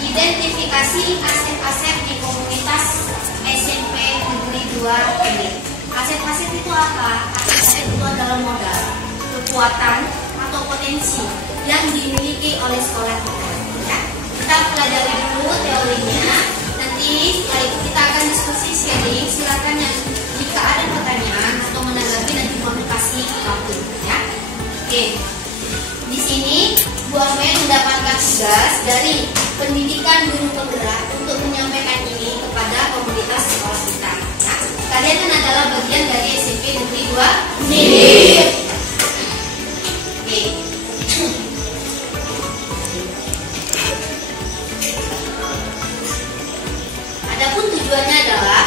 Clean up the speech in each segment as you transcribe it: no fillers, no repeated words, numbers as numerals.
Identifikasi aset-aset di komunitas SMP Negeri 2 ini. Aset-aset itu apa? Aset-aset itu adalah modal, kekuatan atau potensi yang dimiliki oleh sekolah kita. Ya. Kita pelajari dulu teorinya. Nanti setelah itu kita akan diskusi sharing. Silakan yang jika ada pertanyaan atau menanggapi nanti kami kasih waktu. Ya. Oke. Di sini Bu Amen mendapatkan tugas dari pendidikan guru penggerak untuk menyampaikan ini kepada komunitas sekolah kita. Ya. Kalian kan adalah bagian dari SMP Negeri 2 Milik. Oke. Adapun tujuannya adalah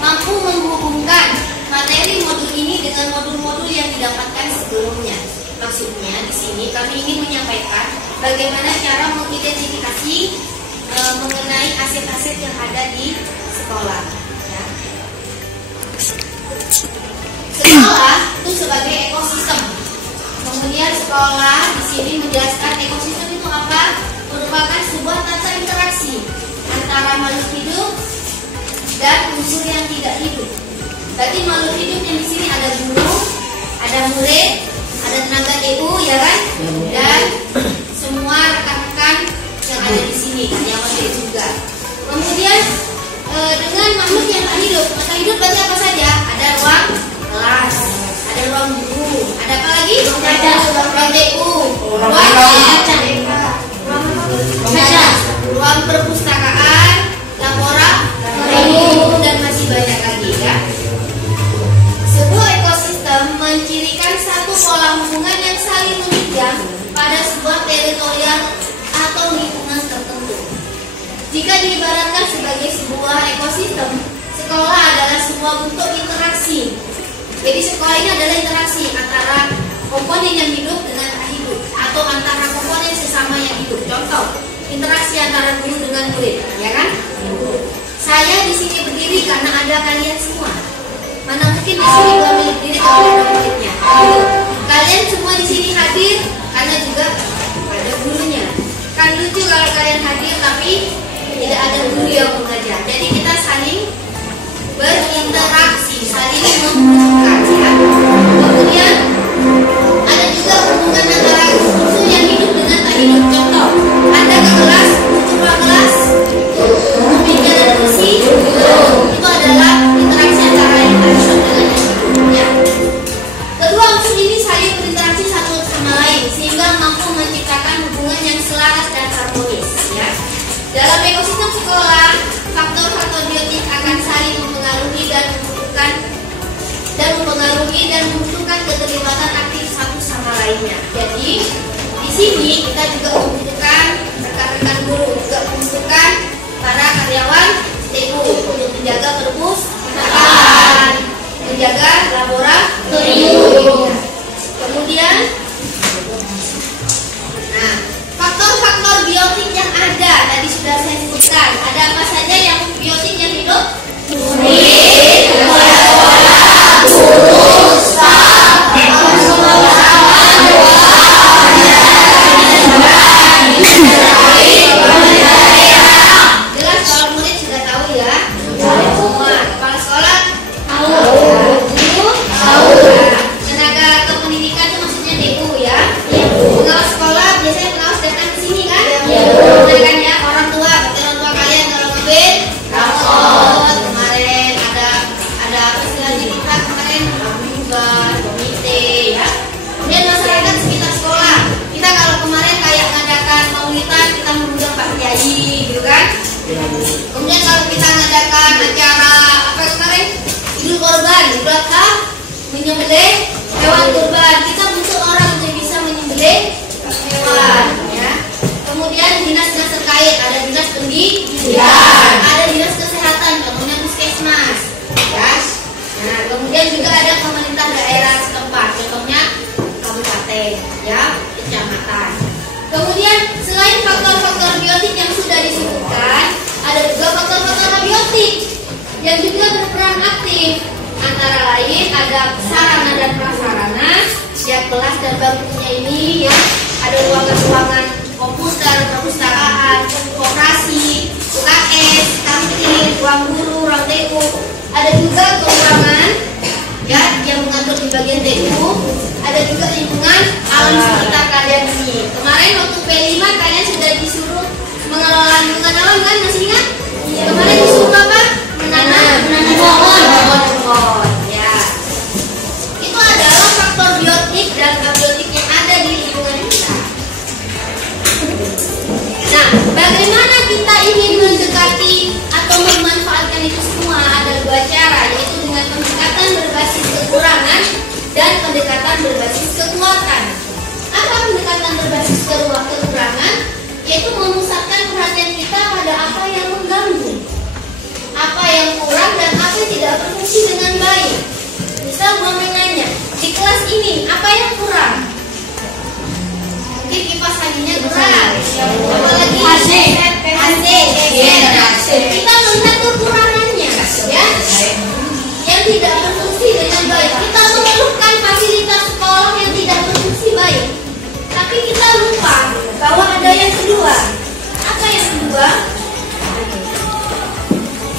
mampu menghubungkan materi modul ini dengan modul-modul yang didapatkan sebelumnya. Maksudnya di sini kami ingin menyampaikan bagaimana cara mengidentifikasi mengenai aset-aset yang ada di sekolah. Ya. Sekolah itu sebagai ekosistem. Kemudian sekolah di sini menjelaskan ekosistem itu apa? Merupakan sebuah tata interaksi antara makhluk hidup dan unsur yang tidak hidup. Berarti makhluk hidup yang di sini ada guru, ada murid, ada tenaga TU, ya kan? Dan semua rekan-rekan yang ada di sini, karyawan juga. Kemudian dengan makhluk yang tak hidup, maka hidup berarti apa saja? Ada ruang kelas, ada ruang guru, ada apa lagi? Ruang TU, ruang perpustakaan, laboratorium, dan masih banyak lagi, ya. Sebuah ekosistem mencirikan satu pola hubungan yang saling menunjang pada sebuah teritorial atau lingkungan tertentu. Jika diibaratkan sebagai sebuah ekosistem, sekolah adalah sebuah bentuk interaksi. Jadi sekolah ini adalah interaksi antara komponen yang hidup dengan tak hidup, atau antara komponen sesama yang hidup. Contoh, interaksi antara guru dengan murid, ya kan? Saya di sini berdiri karena ada kalian semua. Mana mungkin di sini gua milik diri kalau ada muridnya. Kalian semua di sini hadir karena juga ada gurunya. Kan lucu kalau kalian hadir tapi tidak ada guru yang mengajar. Jadi kita saling berinteraksi, saling membutuhkan. Ya. Kemudian ada juga hubungan antara unsur yang hidup dengan tak hidup. Contoh, Anda ke kelas, butuh ruang kelas, meja dan kursi, itu adalah interaksi antara yang tak hidup dengan yang hidup. Ya. Kedua unsur ini saling berinteraksi satu sama lain sehingga mampu menciptakan hubungan yang selaras dan harmonis. Ya. Dalam ekosistem sekolah, faktor-faktor biotik akan saling mempengaruhi dan membutuhkan keterlibatan aktif satu sama lainnya. Jadi di sini kita juga membutuhkan rekan-rekan guru, juga membutuhkan para karyawan TU untuk menjaga perpustakaan, menjaga laboratorium. Kemudian, nah, faktor-faktor biotik yang ada tadi sudah saya sebutkan. Ada apa saja yang biotik yang hidup? Murid, guru, staf, jelas kalau murid sudah tahu ya. Semua kepala sekolah tahu, guru tahu. Tenaga kependidikan itu maksudnya DU ya. Pengawas sekolah biasanya pengawas datang ke sini kan? Benar kan ya, orang tua, orang tua kalian kalau ngebit, rapot kemarin ada apa istilahnya kita kemarin juga komite ya. Kemudian masyarakat sekitar sekolah, kita kalau kemarin kayak ngadakan maulidan kita mengundang Pak Kiai gitu kan. Kemudian kalau kita ngadakan acara apa kemarin Idul Korban, Idul Adha, menyembelih hewan kurban, kita butuh orang untuk bisa menyembelih hewan ya. Kemudian dinas-dinas terkait, ada dinas pendidikan, ada dinas kesehatan, contohnya puskesmas ya. Nah, kemudian juga ada pemerintah daerah setempat, contohnya kabupaten ya, kecamatan. Kemudian selain faktor-faktor biotik yang sudah disebutkan, ada juga faktor-faktor abiotik yang juga berperan aktif. Antara lain ada sarana dan prasarana, ya kelas dan bangkunya ini ya, ada ruangan-ruangan komputer, perpustakaan, koperasi pohon kan, masih ingat? Kemarin disuruh apa? Menanam pohon. Ya. Itu adalah faktor biotik dan abiotik yang ada di lingkungan kita. Nah, bagaimana kita ingin mendekati atau memanfaatkan itu semua? Ada dua cara, yaitu dengan pendekatan berbasis kekurangan dan pendekatan berbasis kekuatan. Apa pendekatan berbasis kekurangan? Yaitu memusatkan perhatian kita pada apa yang mengganggu, apa yang kurang dan apa yang tidak berfungsi dengan baik. Misal mama nanya, di kelas ini apa yang kurang? Mungkin kipas anginnya kurang, apalagi AC. Kita melihat kekurangannya, ya, yang tidak berfungsi dengan baik. Kita mengeluhkan fasilitas sekolah yang tidak berfungsi baik, tapi kita lupa bahwa ada yang kedua. Apa yang kedua?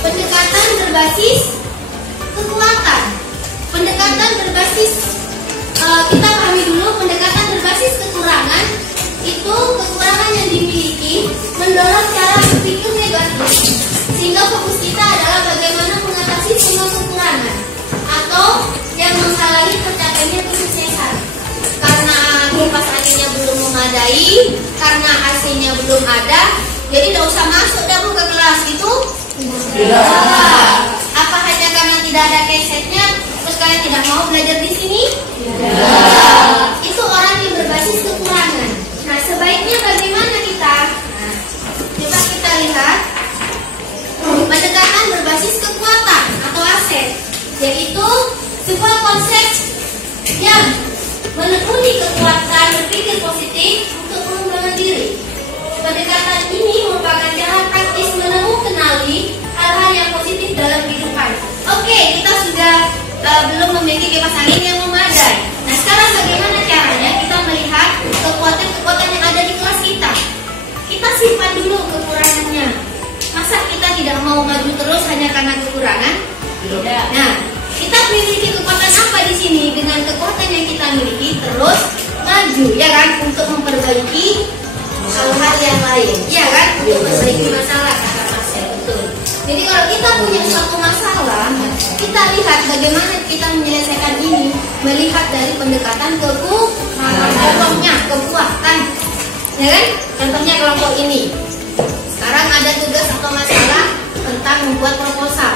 Pendekatan berbasis kekuatan. Pendekatan berbasis kita pahami dulu, pendekatan berbasis kekurangan itu kekurangan yang dimiliki mendorong cara berpikir negatif, sehingga fokus kita adalah bagaimana mengatasi semua kekurangan atau yang menghalangi tercapainya kesuksesan. Karena kipas anginnya belum memadai, karena AC-nya belum ada, jadi tidak usah masuk dulu ke kelas itu. Tidak. Apa hanya karena tidak ada kesetnya, terus kalian tidak mau belajar di sini? Tidak. Itu orang yang berbasis kekurangan. Nah, sebaiknya bagaimana kita? Nah, coba kita lihat pendekatan berbasis kekuatan atau aset, yaitu sebuah konsep yang menekuni kekuatan berpikir positif untuk mengembangkan diri. Pendekatan ini merupakan cara praktis mengenali hal-hal yang positif dalam kehidupan. Oke, kita sudah belum memiliki kipas angin yang memadai. Nah, sekarang bagaimana caranya kita melihat kekuatan-kekuatan yang ada di kelas kita? Kita simpan dulu kekurangannya. Masa kita tidak mau maju terus hanya karena kekurangan? Tidak. Nah, kita memiliki kekuatan apa di sini? Dengan kekuatan yang kita miliki terus maju, ya kan? Untuk memperbaiki hal-hal yang lain, ya kan? Untuk memperbaiki masalah, kata Marcel, betul. Jadi kalau kita punya suatu masalah, kita lihat bagaimana kita menyelesaikan ini, melihat dari pendekatan contohnya kekuatan, ya kan? Contohnya kelompok ini. Sekarang ada tugas atau masalah tentang membuat proposal.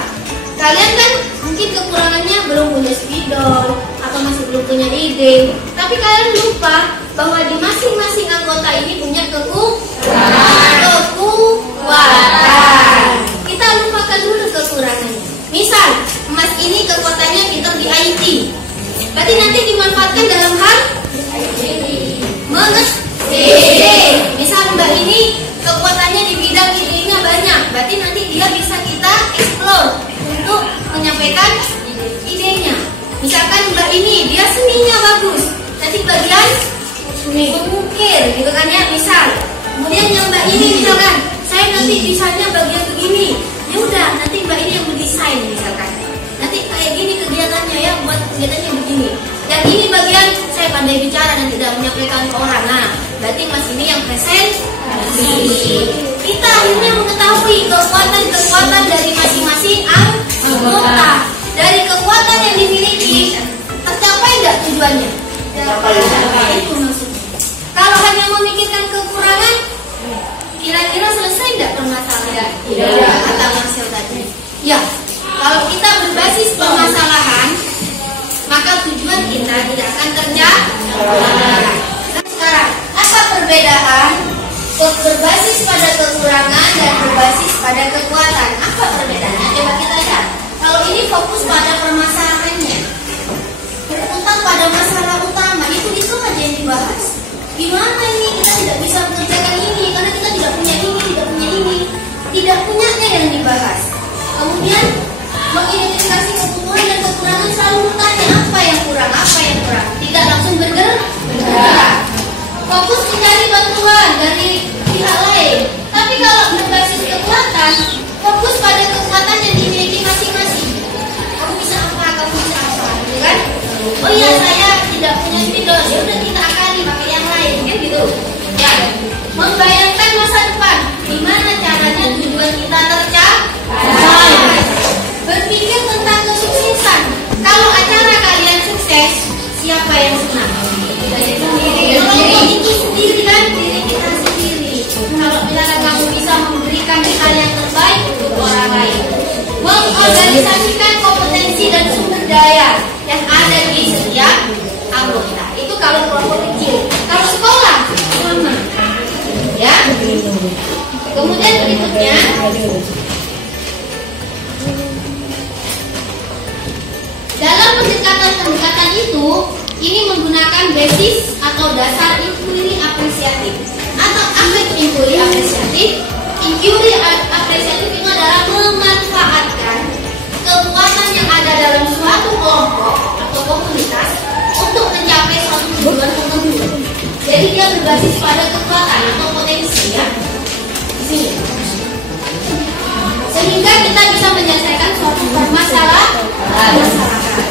Kalian kan mungkin kekurangannya belum punya spidol atau masih belum punya ide, tapi kalian lupa bahwa di masing-masing anggota ini punya kekuatan. Kita lupakan dulu kekurangannya. Misal, Mas ini kekuatannya pintar di IT, berarti nanti dimanfaatkan dalam hal mengetik. Misal Mbak ini kekuatannya di bidang idenya banyak, berarti nanti dia bisa kita explore untuk menyampaikan idenya. Misalkan Mbak ini dia seninya bagus, nanti bagian mengukir gitu kan ya, misal. Kemudian yang Mbak ini misalkan saya nanti desainnya bagian begini, ya udah nanti Mbak ini yang mendesain misalkan. Nanti kayak gini kegiatannya ya, buat kegiatannya begini. Dan ini bagian saya pandai bicara dan tidak menyampaikan ke orang. Nah, berarti Mas ini yang presentasi. Kita akhirnya mengetahui kekuatan dari masing-masing anggota. Dari kekuatan yang dimiliki, tercapai nggak tujuannya? Itu maksudnya. Kalau hanya memikirkan kekurangan, kira-kira selesai nggak permasalahan? Tidak. Kata Marcel tadi. Ya, kalau kita berbasis permasalahan, maka tujuan kita tidak akan tercapai. Sekarang, apa perbedaan berbasis pada kekurangan dan berbasis pada kekuatan? Apa perbedaannya? Coba kita lihat. Kalau ini fokus pada permasalahannya, berputar pada masalah utama, itu aja yang dibahas. Gimana ini kita tidak bisa mengerjakan ini karena kita tidak punya ini, tidak punyanya yang dibahas. Kemudian mengidentifikasi kebutuhan dan kekurangan, selalu bertanya apa yang kurang, tidak langsung bergerak. Fokus mencari bantuan dari pihak lain. Tapi kalau berbasis kekuatan, fokus pada kekuatan yang dimiliki masing-masing. Kamu bisa apa, gitu kan? Oh iya, saya tidak punya spidol, ya udah kita akali pakai yang lain, kan gitu. Ya, membayangkan masa depan, gimana caranya tujuan tujuan kita tercapai. Berpikir tentang kesuksesan. Kalau acara kalian sukses, siapa yang senang? Kalau itu sendiri kan diri kita sendiri. Kalau misalkan kamu bisa memberikan hal yang terbaik untuk orang lain, mengorganisasikan kompetensi dan sumber daya yang ada di setiap anggota. Itu kalau kelompok kecil. Kalau sekolah sama, ya. Kemudian berikutnya, dalam pendekatan itu, ini menggunakan basis atau dasar inquiry apresiatif. Atau apa itu inquiry apresiatif? Inquiry apresiatif itu adalah memanfaatkan kekuatan yang ada dalam suatu kelompok atau komunitas untuk mencapai suatu tujuan tertentu. Jadi dia berbasis pada kekuatan atau potensi, ya. Di sini. Sehingga kita bisa menyelesaikan suatu masalah masyarakat.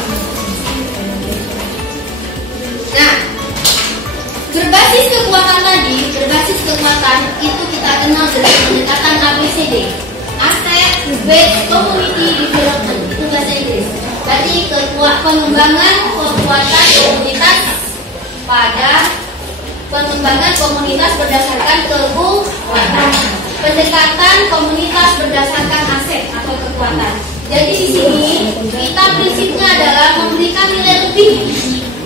Nah, berbasis kekuatan itu kita kenal dengan pendekatan ABCD. Asset Based Community Development, itu bahasa Inggris. Berarti pengembangan kekuatan komunitas pada pengembangan komunitas berdasarkan kekuatan. Pendekatan komunitas berdasarkan aset atau kekuatan. Jadi di sini kita prinsipnya adalah memberikan nilai lebih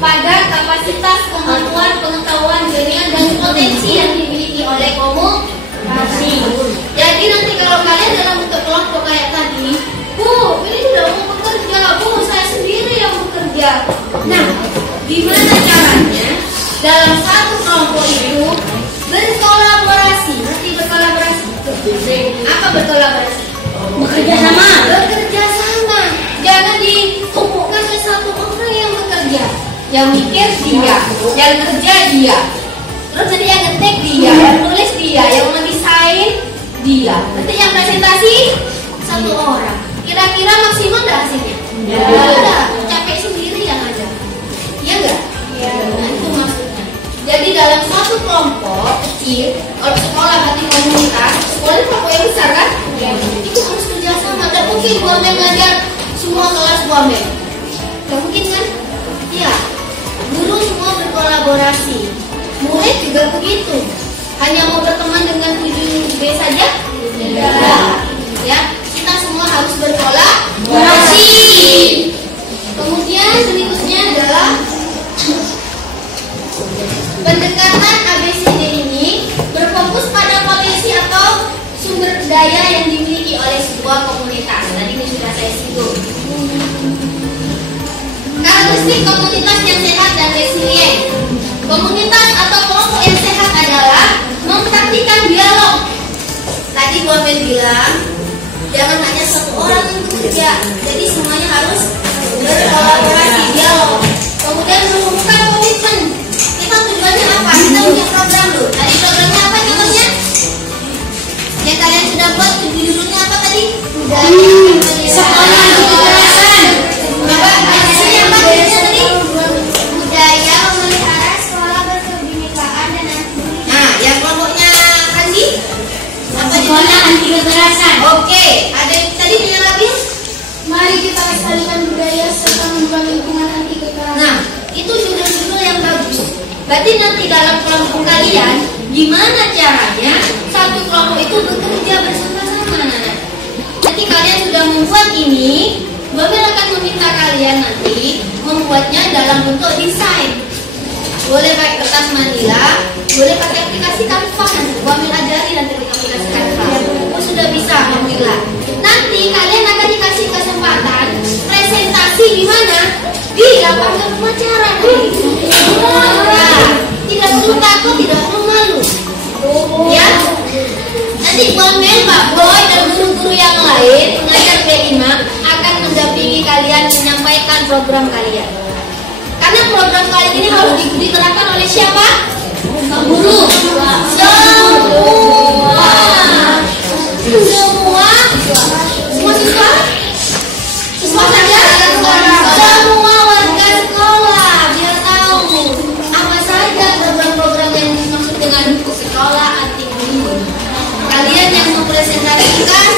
pada kapasitas, kemampuan, pengetahuan, jaringan dan potensi yang dimiliki oleh komunitas. Jadi nanti kalau kalian dalam bentuk kelompok kayak tadi, Bu, ini sudah mau bekerja, Bu, saya sendiri yang bekerja. Nah, gimana caranya dalam satu kelompok itu berkolaborasi? Nanti berkolaborasi. Apa berkolaborasi? Bekerja sama. Bekerja sama. Jangan dikumpulkan oleh satu orang yang bekerja. Yang mikir dia, yang kerja dia. Terus nanti yang ngetik dia, yang nulis dia, yang mendesain dia. Nanti yang presentasi satu orang. Kira-kira maksimal nggak hasilnya? Ya. Udah, capek sendiri yang ada. Iya nggak? Ya. Nah, itu maksudnya. Jadi dalam suatu kelompok kecil, kalau sekolah berarti komunitas, sekolah itu kelompok yang besar kan? Ya. Itu harus kerjasama. Tidak mungkin Buamen ngajar semua kelas Buamen. Tidak mungkin kan? Iya. Guru semua berkolaborasi. Murid juga begitu. Hanya mau berteman dengan 7B saja? Tidak. Ya, kita semua harus berkolaborasi. Kemudian berikutnya adalah pendekatan ABCD ini berfokus pada potensi atau sumber daya yang dimiliki oleh sebuah komunitas. Tadi ini sudah saya singgung. Karakteristik komunitas yang sehat dan resilient. Komunitas atau kelompok yang sehat adalah mempraktikkan dialog. Tadi Buamen bilang, jangan hanya satu orang yang bekerja, jadi semuanya harus berkolaborasi, dialog. Kemudian menemukan komitmen. Kita tujuannya apa? Kita punya program loh. Tadi programnya apa contohnya? Yang kalian sudah buat judulnya apa tadi? Sekolah kekerasan. Apa tadi? Budaya memelihara sekolah berkebinekaan dan anti. Nah, yang kelompoknya Kandi? Sekolah anti kekerasan. Oke, ada yang tadi punya lagi? Mari kita lestarikan budaya serta membangun lingkungan anti kekerasan. Nah, itu judul-judul yang bagus. Berarti nanti dalam kelompok kalian, gimana caranya satu kelompok itu bekerja bersama-sama? Nanti kalian sudah membuat ini, Buamen akan meminta kalian nanti membuatnya dalam bentuk desain. Boleh pakai kertas manila, boleh pakai aplikasi Canva. Buamen ajari nanti di aplikasi Canva. Oh, sudah bisa alhamdulillah. Nanti kalian akan dikasih kesempatan presentasi di mana? Di lapangan upacara. Tidak perlu takut, tidak perlu malu. Ya. Nanti Buamen, Pak Boy dan guru-guru yang lain pengajar B5 akan mendampingi kalian menyampaikan program kalian. Karena program kalian ini harus diterapkan oleh siapa? Guru. Semua siswa? Siswa saja? Semua warga sekolah biar tahu apa saja program-program yang dimaksud dengan sekolah anti bullying. Kalian yang mempresentasikan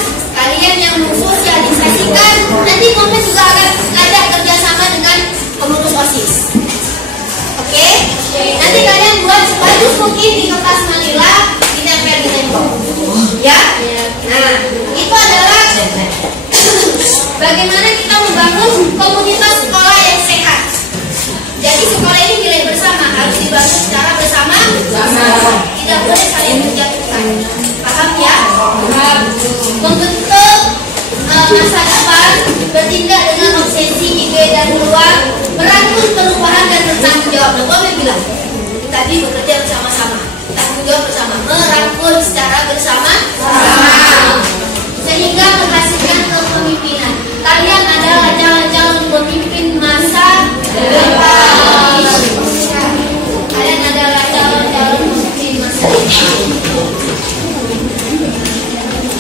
jawab. Nah, Bomen bilang tadi bekerja bersama-sama, tanggung jawab bersama, merangkul secara bersama-sama sehingga menghasilkan kepemimpinan. Kalian adalah calon-calon pemimpin masa depan. Kalian adalah calon-calon pemimpin masa depan.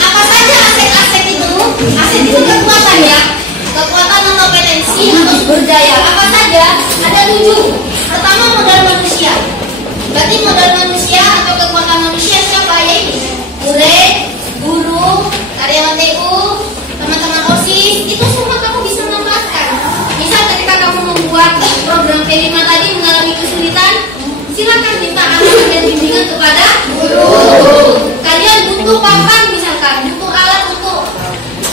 Apa saja aset-aset itu? Aset itu kekuatan ya, kekuatan atau kompetensi atau sumber daya. Apa saja? Ada 7. Pertama, modal manusia. Berarti modal manusia atau kekuatan manusia siapa ya ini? Murid, guru, karyawan TU, teman-teman OSIS, itu semua kamu bisa manfaatkan. Misal ketika kamu membuat program P5 tadi mengalami kesulitan, silakan minta arahan dan bimbingan kepada guru. Kalian butuh papan misalkan, butuh alat untuk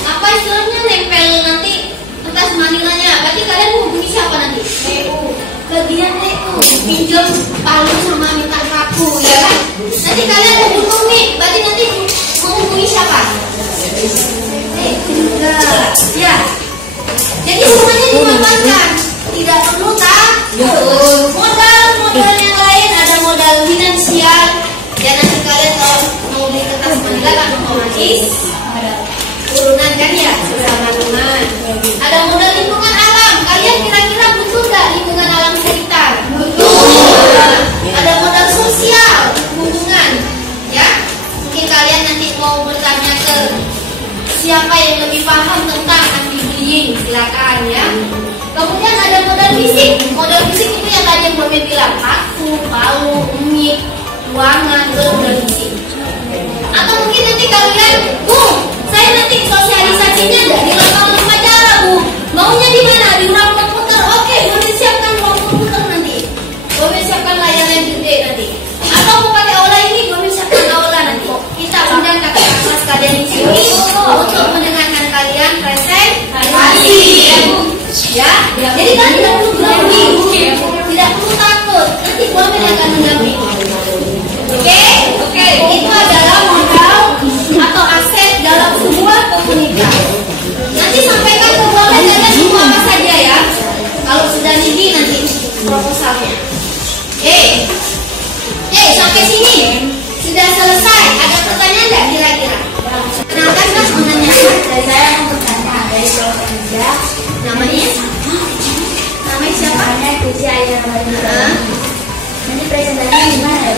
apa istilahnya nempel nanti kertas manilanya. Berarti kalian menghubungi siapa nanti? TU. Bagian TU pinjam palu sama minta paku ya kan? Nanti kalian menghubungi, berarti nanti menghubungi siapa? Ya. Jadi semuanya dimanfaatkan. Tidak perlu modal yang lain, ada modal finansial. Ya nanti kalian kalau mau beli kertas manila kan otomatis ada turunan kan ya, bersama teman. Ada modal lingkungan alam. Kalian kira-kira butuh nggak lingkungan alam sekitar? Butuh. Ada modal sosial, hubungan. Ya, mungkin kalian nanti mau bertanya ke siapa yang lebih paham tentang anti-bullying, silakan ya. Kemudian ada modal fisik. Modal fisik itu yang tadi yang Bomen bilang, paku, palu, mic, ruangan, itu modal fisik. Atau mungkin nanti kalian, Bu, saya nanti sosialisasinya ada di lapangan upacara, Bu. Maunya di mana? Di ruang komputer. Oke, Bomen siapkan ruang komputer nanti. Bomen siapkan layar yang gede nanti. Atau mau pakai aula ini, Bomen siapkan aula nanti. Kita undang kakak kelas kalian di sini untuk mendengarkan kalian presentasi. Ya, jadi kalian tidak perlu grogi, tidak perlu takut. Nanti Bomen akan mendampingi. Oke, itu adalah modal atau aset dalam sebuah komunitas. Nanti sampaikan ke Bomen kalian semua apa saja ya. Kalau sudah ini nanti proposalnya. Sampai sini sudah selesai. Ada pertanyaan nggak kira-kira? Kenalkan Mas, mau nanya. Dari saya mau bertanya dari kelompok 3. Namanya siapa? Namanya Kuci Ayah. Nanti presentasinya gimana ya?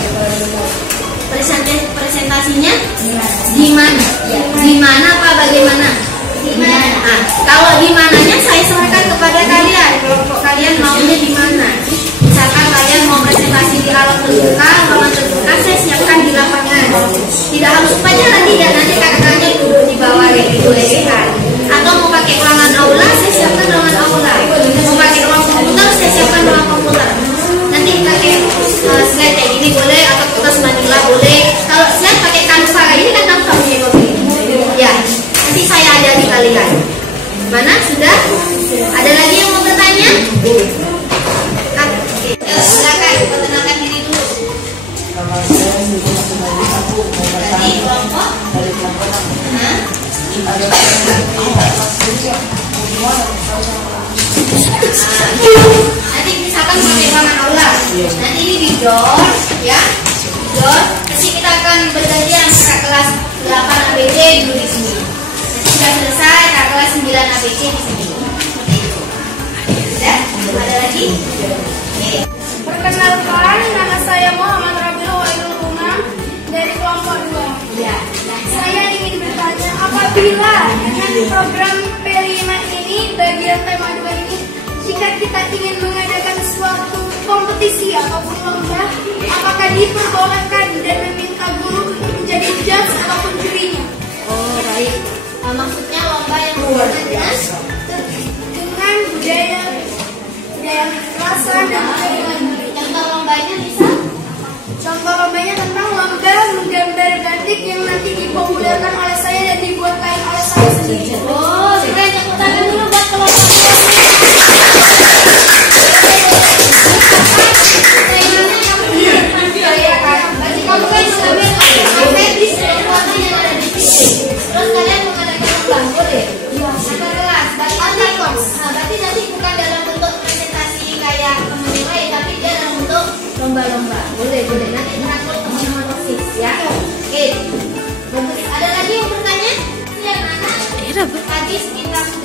Presentasinya di mana? Di mana apa bagaimana? Di mana? Nah, kalau di mananya saya serahkan kepada kalian. Kelompok kalian maunya di mana? Misalkan kalian mau presentasi di alam terbuka, ruangan terbuka, saya siapkan di lapangan. Tidak harus upacara, tidak. Nanti kakaknya duduk di bawah gitu lesehan. Atau mau pakai ruangan aula, saya siapkan ruangan aula. Mau pakai ruang komputer, saya siapkan ruang komputer. Nanti pakai slide kayak gini boleh, atau kertas manila boleh. Kalau slide pakai Canva kayak ini kan Canva punya kopi. Ya, nanti saya ajari kalian. Mana sudah? Ada lagi yang mau bertanya? Silakan perkenalkan diri dulu. Dari kelompok? Nanti misalkan pakai ruangan aula. Nanti ini di door, ya. Door. Nanti kita akan bergantian kakak kelas 8 ABC dulu di sini. Nanti sudah selesai kakak kelas 9 ABC di sini. Sudah? Ada lagi? Perkenalkan, nama saya Muhammad Rabiul Wailul Umam dari kelompok 2. Ya. Saya ingin bertanya, apabila dengan program P5 ini, bagian tema 2 ini, jika kita ingin mengadakan suatu kompetisi ataupun lomba, apakah diperbolehkan dan meminta guru untuk menjadi judge ataupun jurinya? Oh, baik. Maksudnya lomba yang berhubungan dengan budaya kekerasan dan budaya lainnya. contoh lombanya bisa? Contoh lombanya tentang lomba menggambar batik yang nanti dipopulerkan oleh saya dan dibuat kain oleh saya sendiri. Oh, keren. Tepuk tangan dulu buat kelompok. Kamu kan mengambil apendis sesuatu yang ada di sini. Terus kalian mengadakan lomba, boleh? Kakak kelas, berarti nanti bukan dalam bentuk presentasi kayak teman lain, tapi dia dalam Tadi sekitar